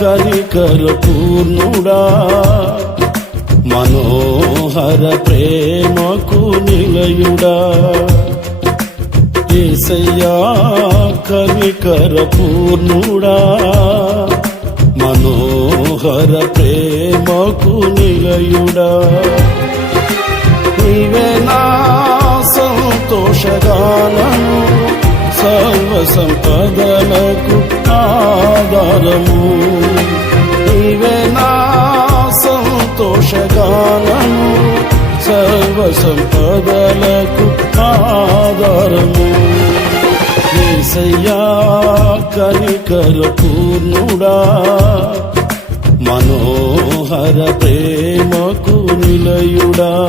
కరికర పూర్ణుడా. మనోహర ప్రేమకు నిలయుడా. ఏసయ్యా కరికర పూర్ణుడా. మనోహర ప్రేమకు నిలయుడా. నీవే నా సంతోషగానము సర్వ సంపదలకు ఆ ఆధారము నీవే నా సంతోషగానము. సర్వ సంపదలకు ఆధారము. ఏసయ్యా కనికర పూర్ణుడా. మనోహర ప్రేమకు నిలయుడా.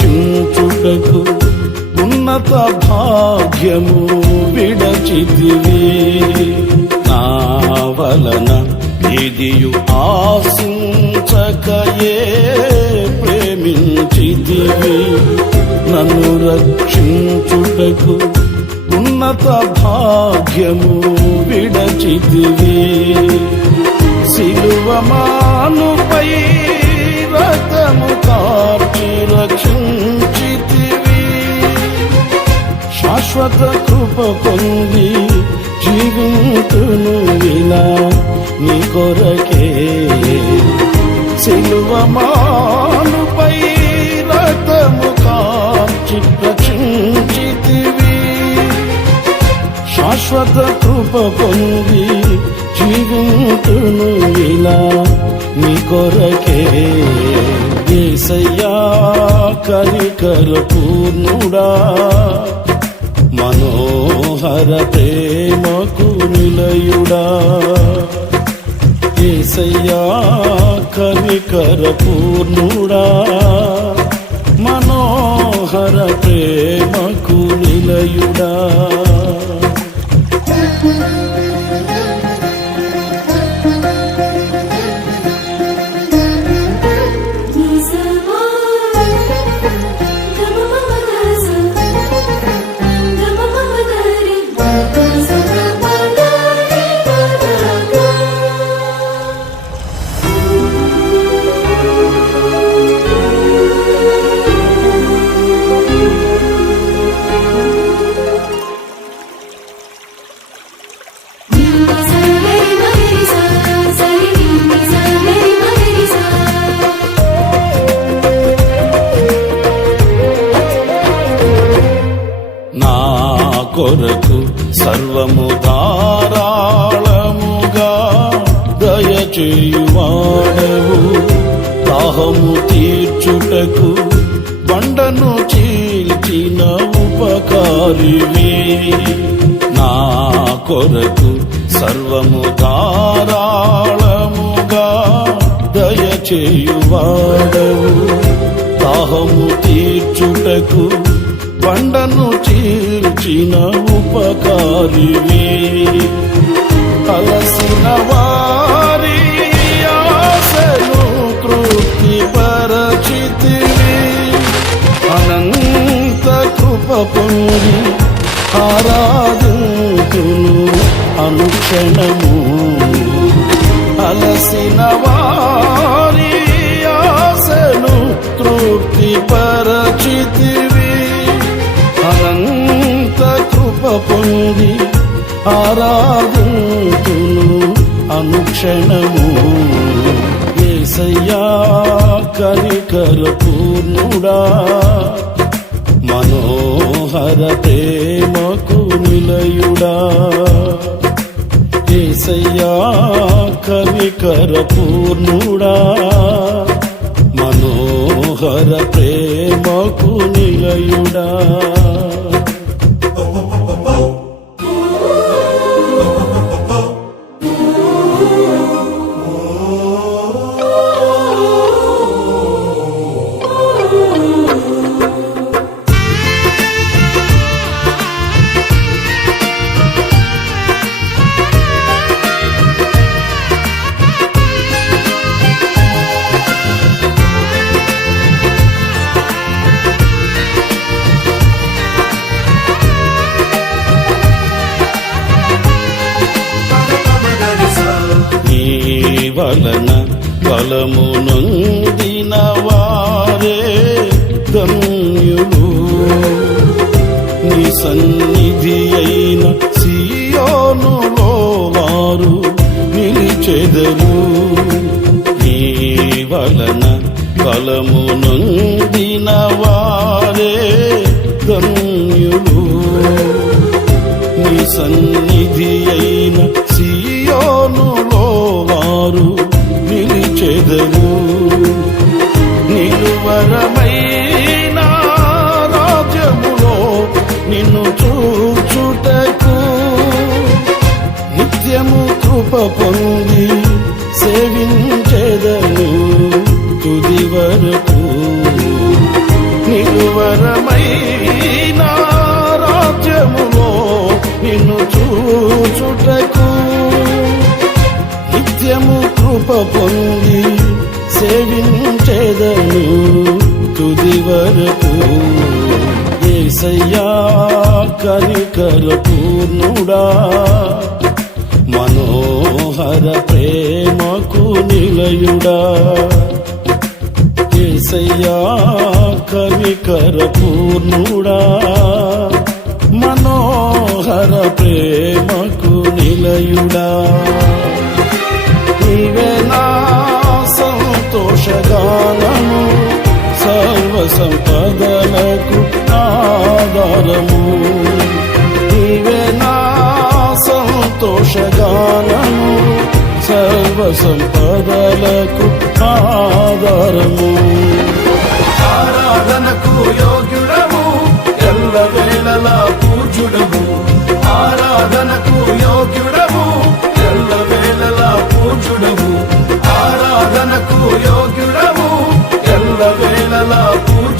రక్షించుటకు ఉన్నత భాగ్యము విడచితివి. నా వలన ఇదియు ఆశించకయే ప్రేమించితివి. నన్ను రక్షించుటకు ఉన్నత భాగ్యము విడచితివి. సిలువమానుపై రక్తము కార్చి రక్షించితివి. శాశ్వత కృప పొంది జీవితును ఇలా నీ కొరకే. సిలువమానుపై మాను శాశ్వత కృప పొంది జీవితును ఇలా నీ కొరకే. ఏసయ్యా కరికర పూర్ణుడా మనోహర ప్రేమకు నిలయుడా. ఏసయ్యా కరికర పూర్ణుడా మనోహర ప్రేమకు నిలయుడా. సర్వము ధారాళముగా దయచేయువాడవు. దాహము తీర్చుటకు బండను చీల్చిన ఉపకారివి. నా కొరకు సర్వము ధారాళముగా దయచేయువాడవు. దాహము తీర్చుటకు బండను చీల్చిన ఉపకారివి అలసిన వారి ఆశను తృప్తి పరచితివి అనంత కృప పొంది ఆరాధింతును అనుక్షణము. అలసిన వారి కృప పొంది ఆరాధింతును అనుక్షణము. ఏసయ్యా కనికర పూర్ణుడా మనోహర ప్రేమకు నిలయుడా. ఏసయ్యా కవికర పూర్ణుడా మనోహర ప్రేమకు నిలయుడా. వలన ఫలమునొందిన వారే ధన్యులు. నీ సన్నిధి అయిన సియోనులో వారు నిలిచెదరు. నీ వలన బలము నిన్ను చూచుటకు నిత్యము కృప పొంది సేవించేదను తుది వరకు. ఏసయ్యా కరికర పూర్ణుడా మనోహర ప్రేమకు నిలయుడా. ఏసయ్యా కవికర పూర్ణుడా మనోహర ప్రేమకు నిలయుడా. నీవే నా సంతోషగానము సర్వ సంపదలకు ఆధారము. నీవే నా సంతోషగానము సర్వ సంపదలకు ఆధారము.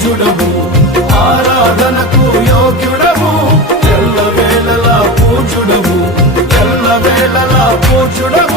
పూజుడము ఆరాధనకు యోగ్యుడము. ఎల్ల వేళలా పూజుడము ఎల్ల వేళలా పూజుడము